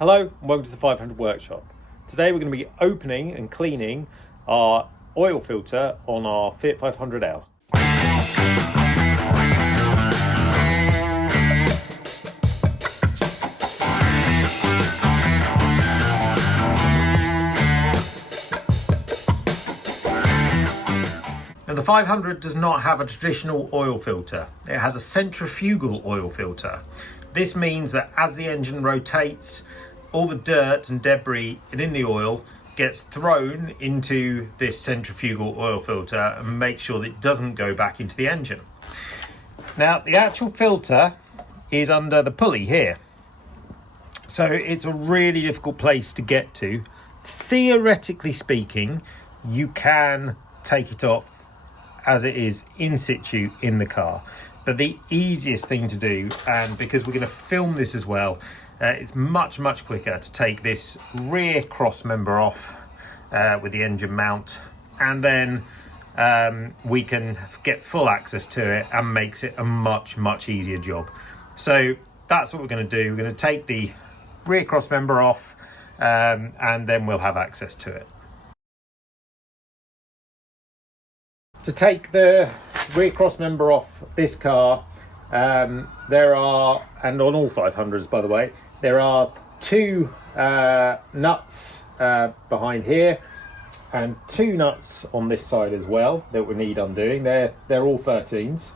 Hello and welcome to the 500 Workshop. Today we're going to be opening and cleaning our oil filter on our Fiat 500L. Now the 500 does not have a traditional oil filter. It has a centrifugal oil filter. This means that as the engine rotates, all the dirt and debris in the oil gets thrown into this centrifugal oil filter and make sure that it doesn't go back into the engine. Now the actual filter is under the pulley here. So it's a really difficult place to get to. Theoretically speaking, you can take it off as it is in situ in the car. But the easiest thing to do, and because we're going to film this as well, it's much quicker to take this rear cross member off with the engine mount, and then we can get full access to it and makes it a much easier job. So that's what we're going to do. We're going to take the rear cross member off and then we'll have access to it. To take the rear cross member off this car, there are, and on all 500s by the way, there are two nuts behind here and two nuts on this side as well that we need undoing. They're all 13s.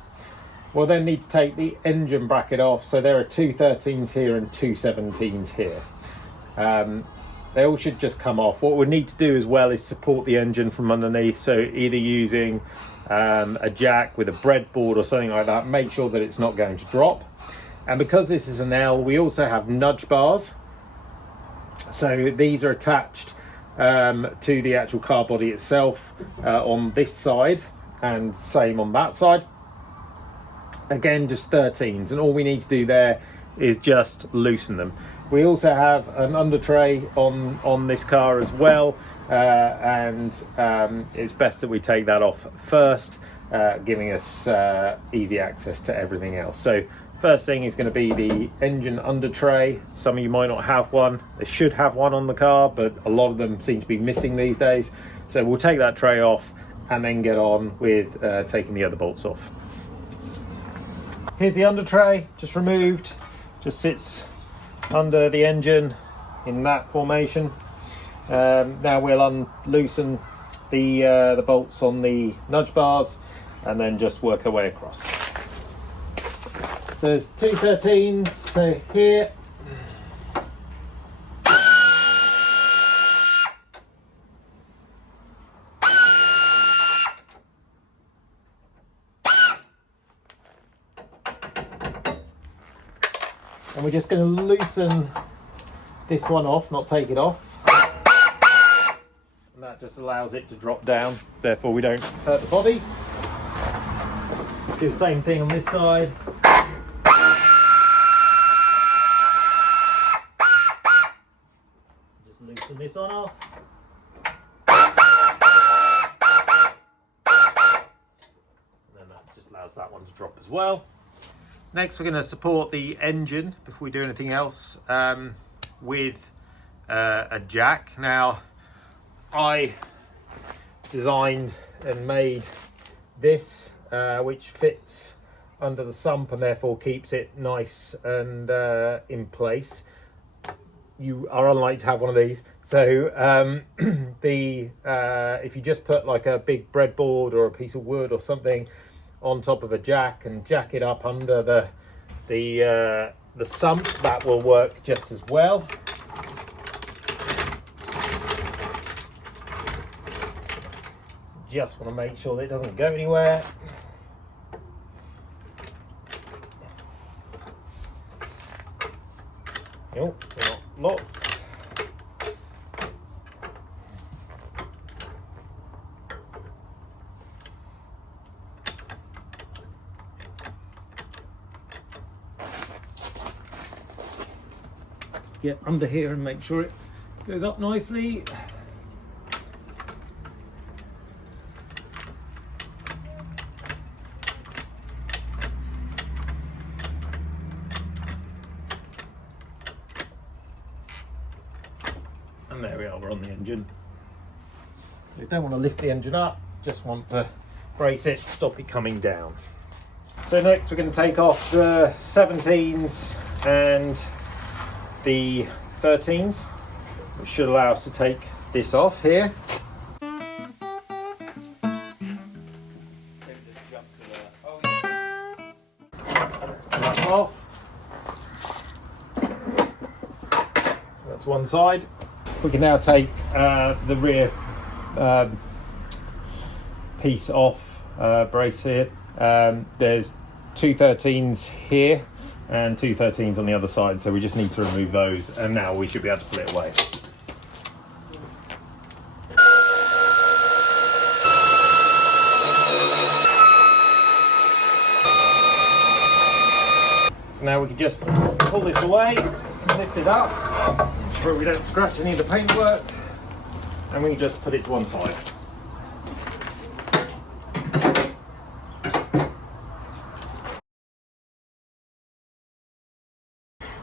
We'll then need to take the engine bracket off, so there are two 13s here and two 17s here. They all should just come off. What we need to do as well is support the engine from underneath, so either using a jack with a breadboard or something like that, make sure that it's not going to drop. And because this is an L, we also have nudge bars. So these are attached to the actual car body itself on this side, and same on that side. Again, just 13s, and all we need to do there is just loosen them. We also have an under tray on this car as well, and it's best that we take that off first, giving us easy access to everything else. So first thing is going to be the engine under tray. Some of you might not have one. They should have one on the car, but a lot of them seem to be missing these days. So we'll take that tray off and then get on with taking the other bolts off. Here's the under tray, just removed, just sits under the engine in that formation. Now we'll loosen the bolts on the nudge bars and then just work our way across. So there's two 13s, so here. And we're just going to loosen this one off, not take it off. And that just allows it to drop down, therefore we don't hurt the body. Do the same thing on this side. Just loosen this one off. And then that just allows that one to drop as well. Next, we're going to support the engine before we do anything else with a jack. Now, I designed and made this, which fits under the sump and therefore keeps it nice and in place. You are unlikely to have one of these. So if you just put like a big breadboard or a piece of wood or something on top of a jack and jack it up under the sump, that will work just as well. Just want to make sure that it doesn't go anywhere. Nope, they're not locked. Get under here and make sure it goes up nicely. And there we are, we're on the engine. We don't want to lift the engine up, just want to brace it, stop it coming down. So next we're going to take off the 17s and the 13s, which should allow us to take this off here. That's off. That's one side. We can now take the rear piece off, brace here. There's two 13s here and two 13s on the other side, so we just need to remove those, and now we should be able to pull it away. Now we can just pull this away, lift it up, ensure we don't scratch any of the paintwork, and we can just put it to one side.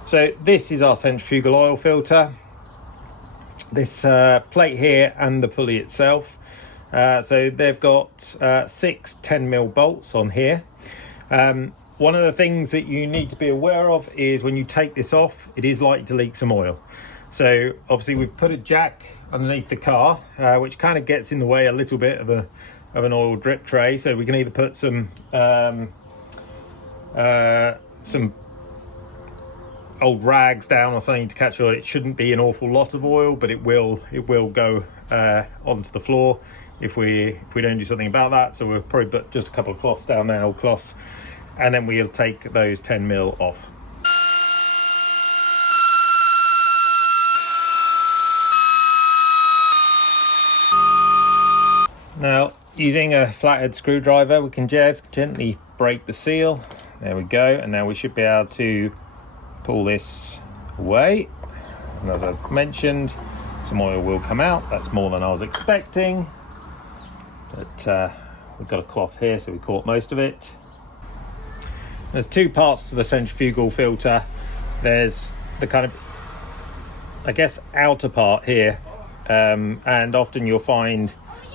So this is our centrifugal oil filter. This plate here and the pulley itself. So they've got 6 10mm bolts on here. One of the things that you need to be aware of is when you take this off, it is likely to leak some oil. So obviously we've put a jack underneath the car, which kind of gets in the way a little bit of an oil drip tray. So we can either put some old rags down or something to catch oil. It shouldn't be an awful lot of oil, but it will go onto the floor if we don't do something about that. So we'll probably put just a couple of cloths down there, old cloths, and then we'll take those 10mm off. Now, using a flathead screwdriver, we can gently break the seal. There we go, and now we should be able to pull this away. And as I mentioned, some oil will come out. That's more than I was expecting, but we've got a cloth here, so we caught most of it. There's two parts to the centrifugal filter. There's the kind of, I guess, outer part here, and often you'll find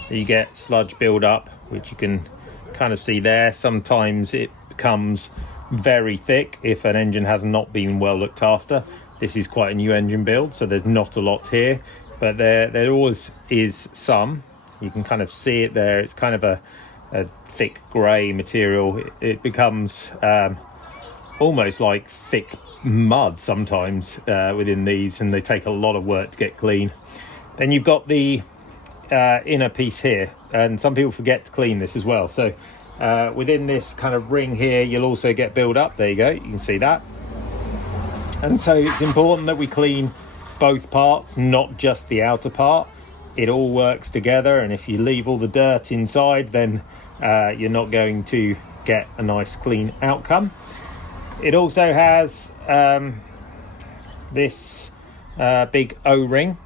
that you get sludge build up, which you can kind of see there. Sometimes it becomes very thick if an engine has not been well looked after. This is quite a new engine build, so there's not a lot here, but there always is some. You can kind of see it there. It's kind of a thick grey material. It becomes almost like thick mud sometimes within these, and they take a lot of work to get clean. Then you've got the inner piece here, and some people forget to clean this as well. So within this kind of ring here, you'll also get build up. There you go, you can see that. And so it's important that we clean both parts, not just the outer part. It all works together, and if you leave all the dirt inside, then you're not going to get a nice clean outcome. It also has this big O-ring.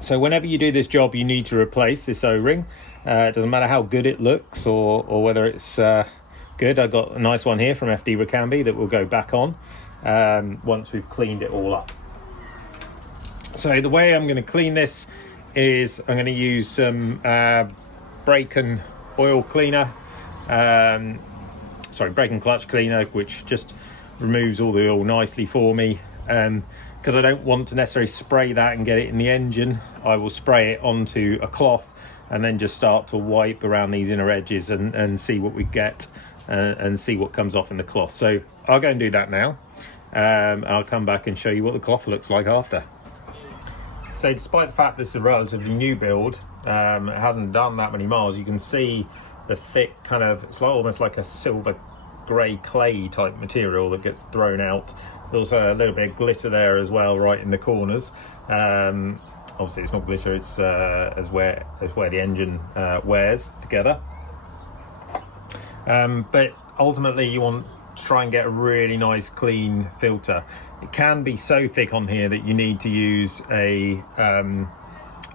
So whenever you do this job, you need to replace this O-ring. It doesn't matter how good it looks or whether it's good. I got a nice one here from FD Ricambi that will go back on once we've cleaned it all up. So the way I'm going to clean this is I'm going to use some brake and oil cleaner, brake and clutch cleaner, which just removes all the oil nicely for me. Because I don't want to necessarily spray that and get it in the engine, I will spray it onto a cloth and then just start to wipe around these inner edges and see what we get and see what comes off in the cloth. So I'll go and do that now. I'll come back and show you what the cloth looks like after. So despite the fact this is a relatively new build, it hasn't done that many miles, you can see the thick kind of, it's like almost like a silver grey clay type material that gets thrown out. There's also a little bit of glitter there as well, right in the corners. Obviously it's not glitter, it's where the engine wears together. But ultimately you want to try and get a really nice clean filter. It can be so thick on here that you need to use a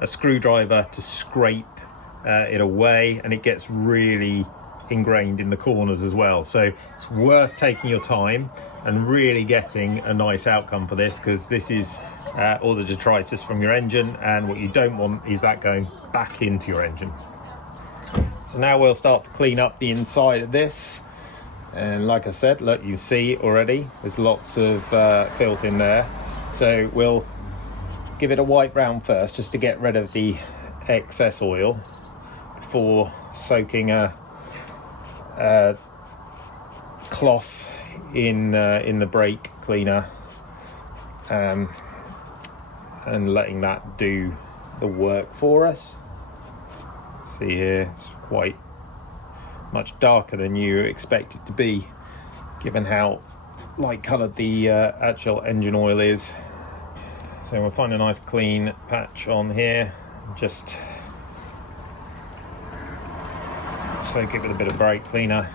screwdriver to scrape it away, and it gets really ingrained in the corners as well. So it's worth taking your time and really getting a nice outcome for this, because this is all the detritus from your engine, and what you don't want is that going back into your engine. So now we'll start to clean up the inside of this. And like I said, look, you can see already there's lots of filth in there. So we'll give it a wipe round first, just to get rid of the excess oil before soaking a cloth in the brake cleaner and letting that do the work for us. See here, it's quite much darker than you expect it to be, given how light coloured the actual engine oil is. So we'll find a nice clean patch on here, just soak it with a bit of brake cleaner.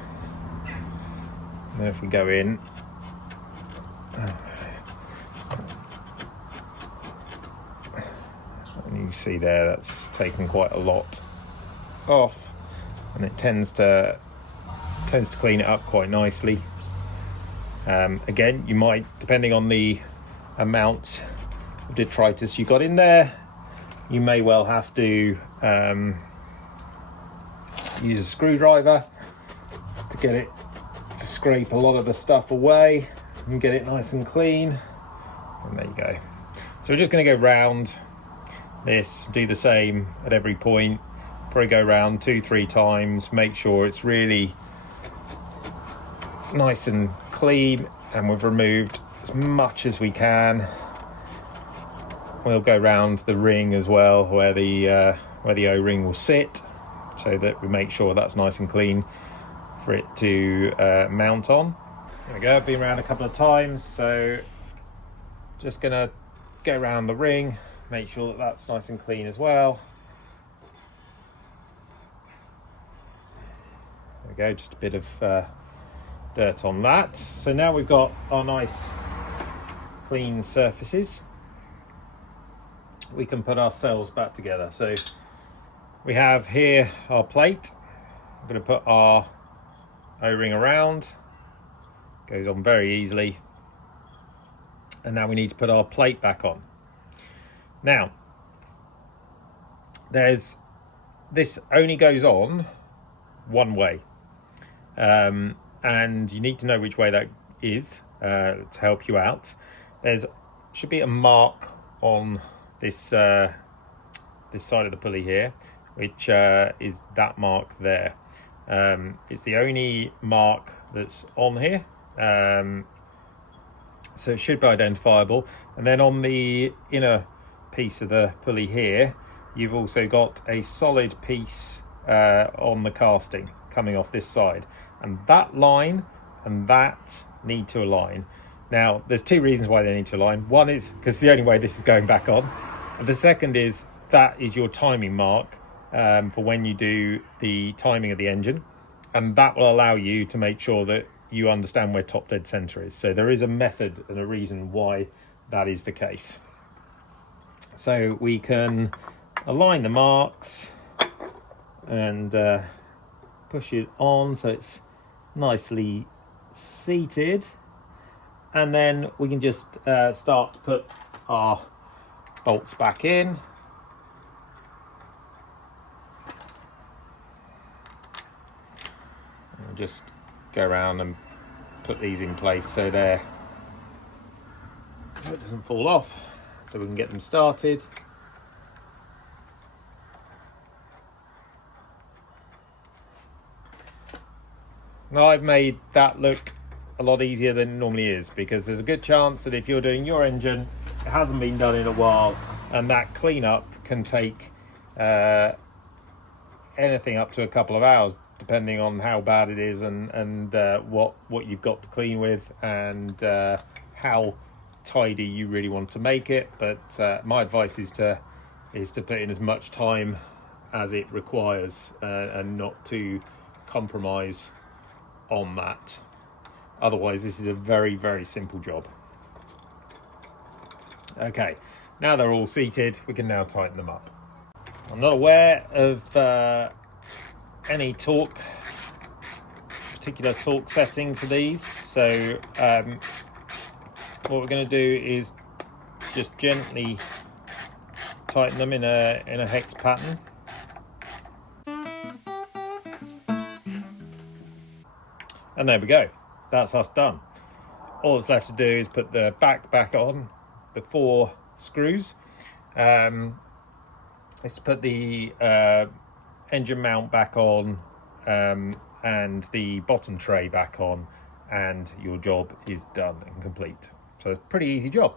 And then if we go in, and you can see there that's taken quite a lot off, and it tends to clean it up quite nicely. Again, you might, depending on the amount of detritus you got in there, you may well have to use a screwdriver to get it to scrape a lot of the stuff away and get it nice and clean. And there you go. So we're just going to go round this, do the same at every point, probably go around 2-3 times, make sure it's really nice and clean, and we've removed as much as we can. We'll go round the ring as well, where the O-ring will sit, so that we make sure that's nice and clean for it to mount on. There we go, I've been around a couple of times, so just gonna go around the ring, make sure that that's nice and clean as well. There we go, just a bit of dirt on that. So now we've got our nice clean surfaces, we can put our cells back together. So we have here our plate. I'm going to put our O-ring around, goes on very easily, and now we need to put our plate back on. Now this only goes on one way, and you need to know which way that is to help you out. Should be a mark on this side of the pulley here, which is that mark there. It's the only mark that's on here, so it should be identifiable. And then on the inner piece of the pulley here, you've also got a solid piece on the casting coming off this side, and that line and that need to align. Now there's two reasons why they need to align. One is because it's the only way this is going back on, and the second is that is your timing mark for when you do the timing of the engine, and that will allow you to make sure that you understand where top dead center is. So there is a method and a reason why that is the case. So we can align the marks and push it on so it's nicely seated, and then we can just start to put our bolts back in. And just go around and put these in place so it doesn't fall off, so we can get them started. Now I've made that look a lot easier than it normally is, because there's a good chance that if you're doing your engine, it hasn't been done in a while, and that cleanup can take anything up to a couple of hours, depending on how bad it is and what you've got to clean with, and how tidy you really want to make it. But my advice is to put in as much time as it requires and not to compromise on that. Otherwise this is a very, very simple job. Okay, now they're all seated, we can now tighten them up. I'm not aware of any torque particular torque setting for these, so what we're going to do is just gently tighten them in a hex pattern. And there we go, that's us done. All that's left to do is put the back on, the 4 screws. Let's put the engine mount back on, and the bottom tray back on, and your job is done and complete. So it's a pretty easy job.